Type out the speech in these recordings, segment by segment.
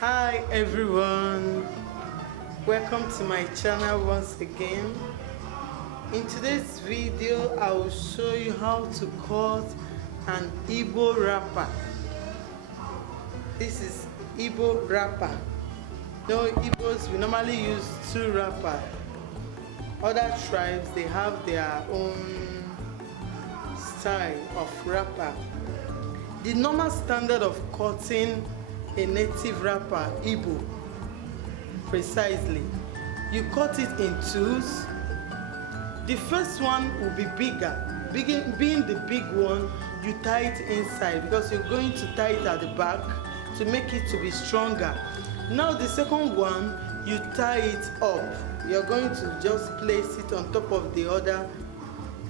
Hi everyone, welcome to my channel once again. In today's video I will show you how to cut an Igbo wrapper. This is Igbo wrapper. No, Igbos we normally use two wrapper. Other tribes they have their own style of wrapper. The normal standard of cutting a native wrapper, Igbo, precisely, you cut it in twos. The first one will be bigger. Being the big one, you tie it inside because you're going to tie it at the back to make it to be stronger. Now the second one, you tie it up. You're going to just place it on top of the other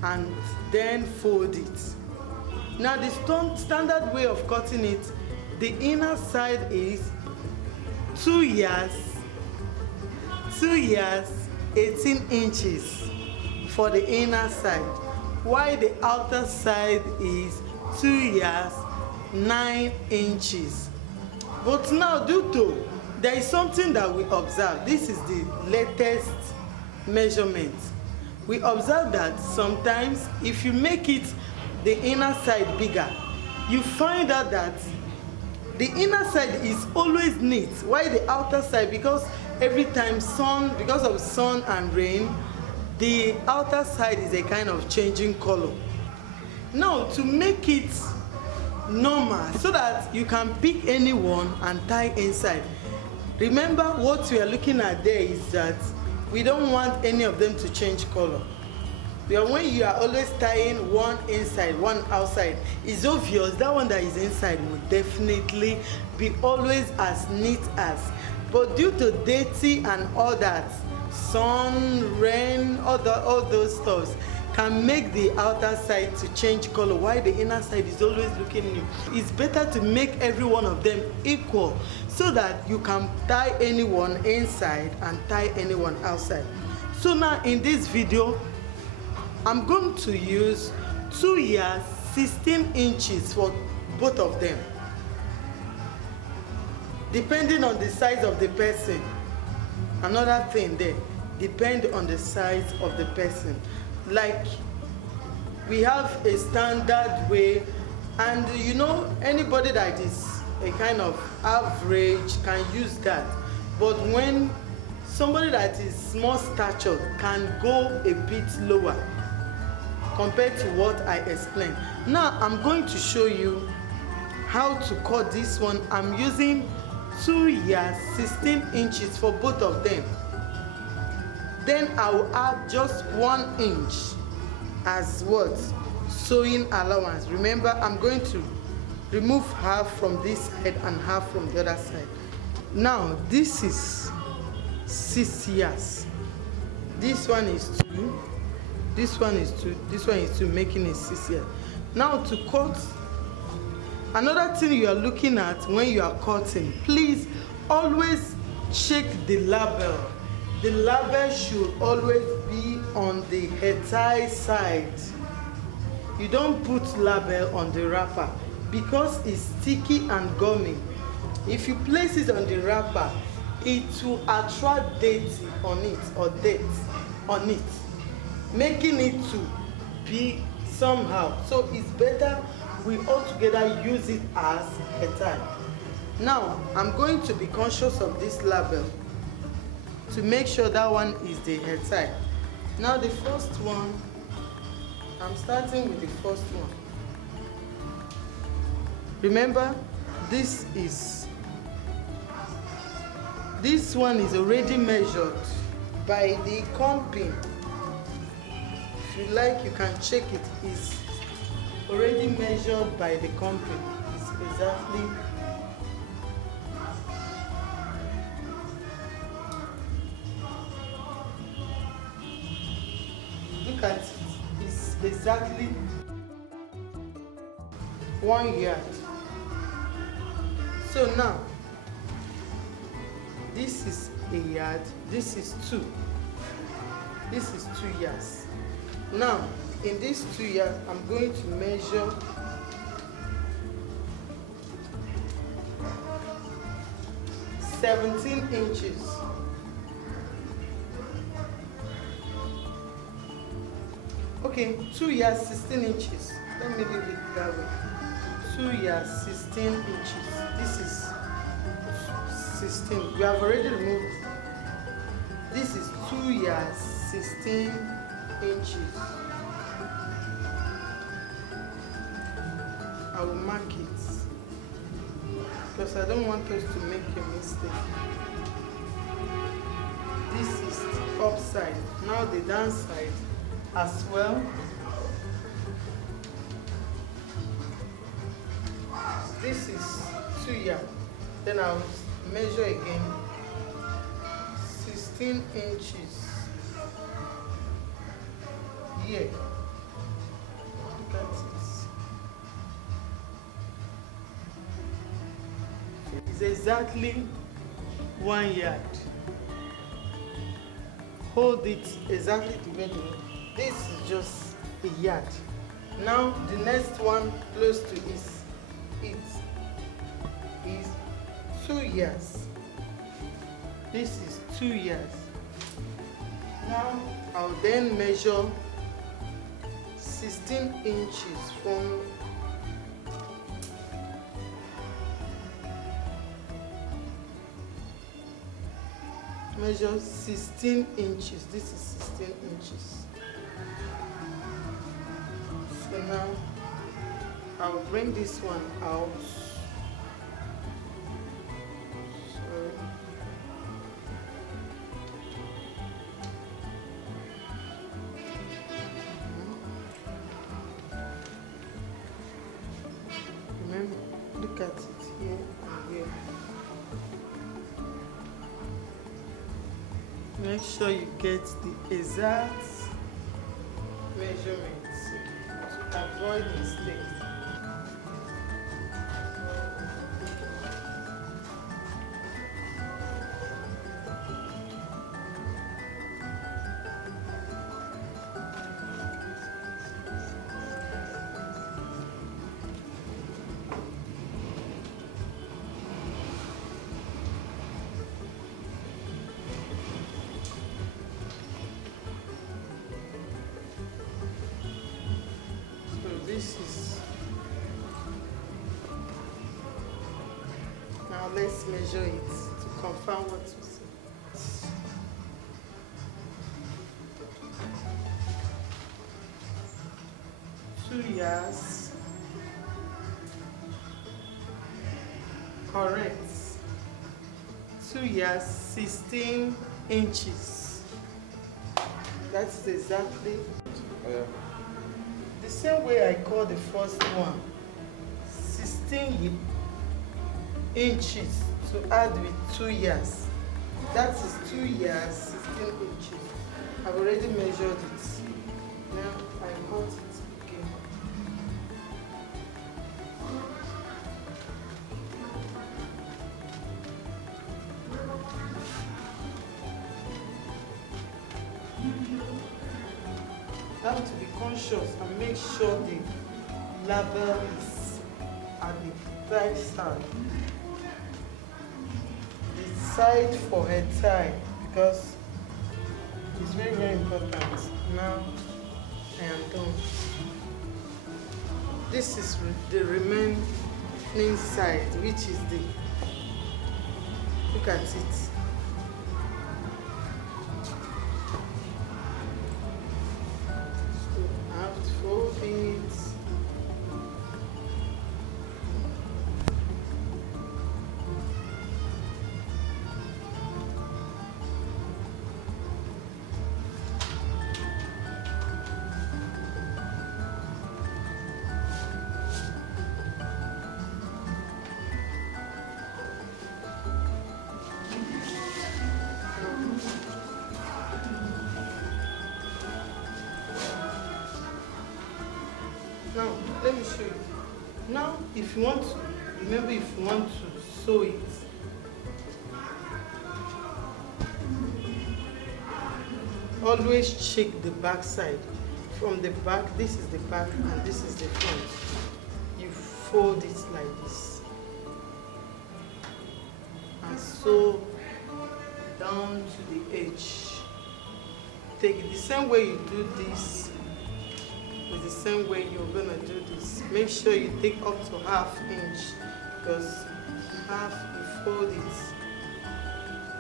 and then fold it. Now the standard way of cutting it, the inner side is 2 years 18 inches for the inner side, while the outer side is 2 years 9 inches. But now there is something that we observe. This is the latest measurement. We observe that sometimes if you make it the inner side bigger, you find out that the inner side is always neat, while the outer side, because every time because of sun and rain, the outer side is a kind of changing color. Now to make it normal so that you can pick any one and tie inside, remember what we are looking at there is that we don't want any of them to change color. When you are always tying one inside, one outside, it's obvious that one that is inside will definitely be always as neat as. But due to dirty and all that, sun, rain, all those stuffs can make the outer side to change color while the inner side is always looking new. It's better to make every one of them equal so that you can tie anyone inside and tie anyone outside. So now in this video, I'm going to use 2 years 16 inches for both of them, depending on the size of the person. Another thing there, depend on the size of the person. Like we have a standard way, and anybody that is a kind of average can use that. But when somebody that is small stature can go a bit lower compared to what I explained. Now I'm going to show you how to cut this one. I'm using 2 years 16 inches for both of them. Then I will add just 1 inch as what? Sewing allowance. Remember, I'm going to remove half from this side and half from the other side. Now this is 6 years. This one is 2. This one is 2, this one is 2, making it 6 years. Now to cut, another thing you are looking at when you are cutting, please always check the label. The label should always be on the head tie side. You don't put label on the wrapper because it's sticky and gummy. If you place it on the wrapper, it will attract dirt on it or dirt on it, making it to be somehow. So it's better we all together use it as a tie. Now I'm going to be conscious of this label to make sure that one is the head tie. Now the first one, I'm starting with the first one. Remember, this one is already measured by the comping. If you like, you can check it. It's already measured by the company. It's exactly look at it. It's exactly 1 yard. So now this is a yard. This is 2. This is 2 yards. Now in these 2 yards, I'm going to measure 17 inches. Okay, 2 yards 16 inches. Let me leave it that way. 2 yards 16 inches. This is 16. We have already removed. This is 2 yards 16 inches. I will mark it because I don't want us to make a mistake. This is the upside. Now the downside as well. This is 2 yards. Then I'll measure again. 16 inches. Here. Look at it. It's exactly 1 yard. Hold it exactly the way this is just a yard. Now the next one close to it is 2 yards. This is 2 yards. Now I'll then measure 16 inches from measure 16 inches. This is 16 inches. So now I'll bring this one out. Remember, look at it here and here. Make sure you get the exact measurements to avoid mistakes. This is, now let's measure it to confirm what we see. 2 yards, correct. 2 yards 16 inches. That's exactly the same way I call the first one. 16 inches to add with 2 yards. That is 2 yards 16 inches. I've already measured it. Now I cut it again. You have to be conscious and make sure the label is at the right side. The side for her tie, because it's very, very important. Now I am done. This is the remaining side, which is the, look at it. Now, let me show you. Now, if you want to, remember if you want to sew it, always check the back side. From the back, this is the back and this is the front. You fold it like this. And and sew down to the edge. Take it the same way you do this, is the same way you're gonna do this. Make sure you take up to 1/2 inch, because half you fold it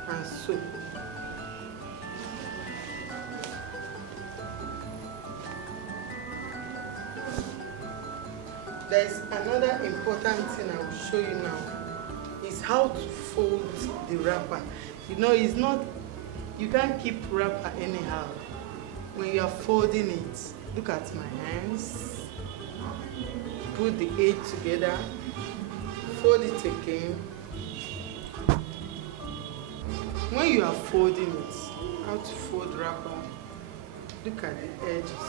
and sew. There's another important thing I will show you now, is how to fold the wrapper. You know, it's not, you can't keep wrapper anyhow. When you are folding it, look at my hands. Put the edge together, fold it again. When you are folding it, how to fold wrapper, look at the edges.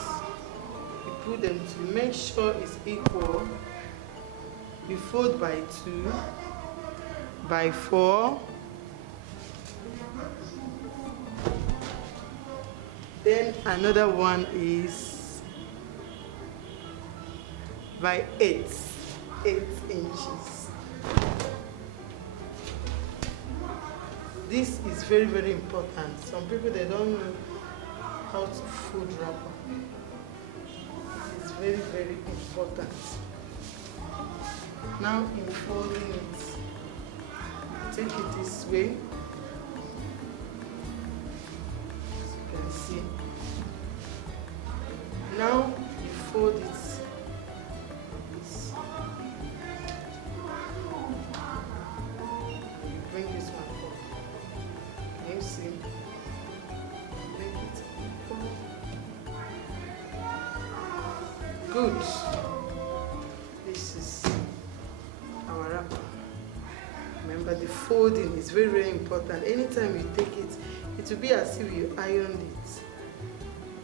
You put them to make sure it's equal. You fold by 2, by 4. Then another one is by 8 inches. This is very, very important. Some people, they don't know how to fold wrapper. It's very, very important. Now in folding it, take it this way. As you can see. Now you fold it. Bring this one up. Can you see? Make it equal. Good. This is our wrapper. Remember, the folding is very, very important. Anytime you take it, it will be as if you ironed it.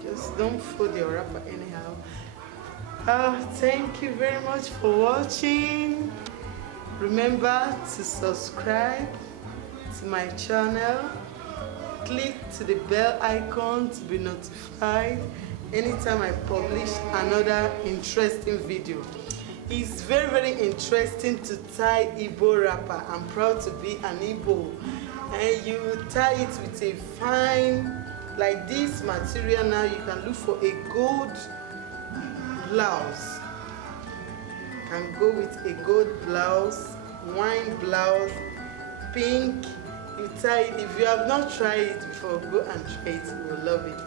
Just don't fold your wrapper anyhow. Thank you very much for watching. Remember to subscribe to my channel. Click to the bell icon to be notified anytime I publish another interesting video. It's very, very interesting to tie Igbo wrapper. I'm proud to be an Igbo. And you tie it with a fine, like this material. Now you can look for a gold blouse. You can go with a gold blouse, wine blouse, pink. You tie it. If you have not tried it before, go and try it. You will love it.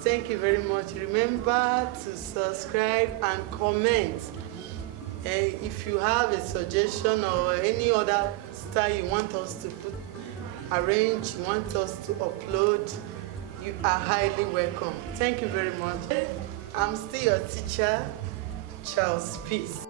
Thank you very much. Remember to subscribe and comment. If you have a suggestion or any other style you want us to arrange, you want us to upload, you are highly welcome. Thank you very much. I'm still your teacher, Charles. Peace.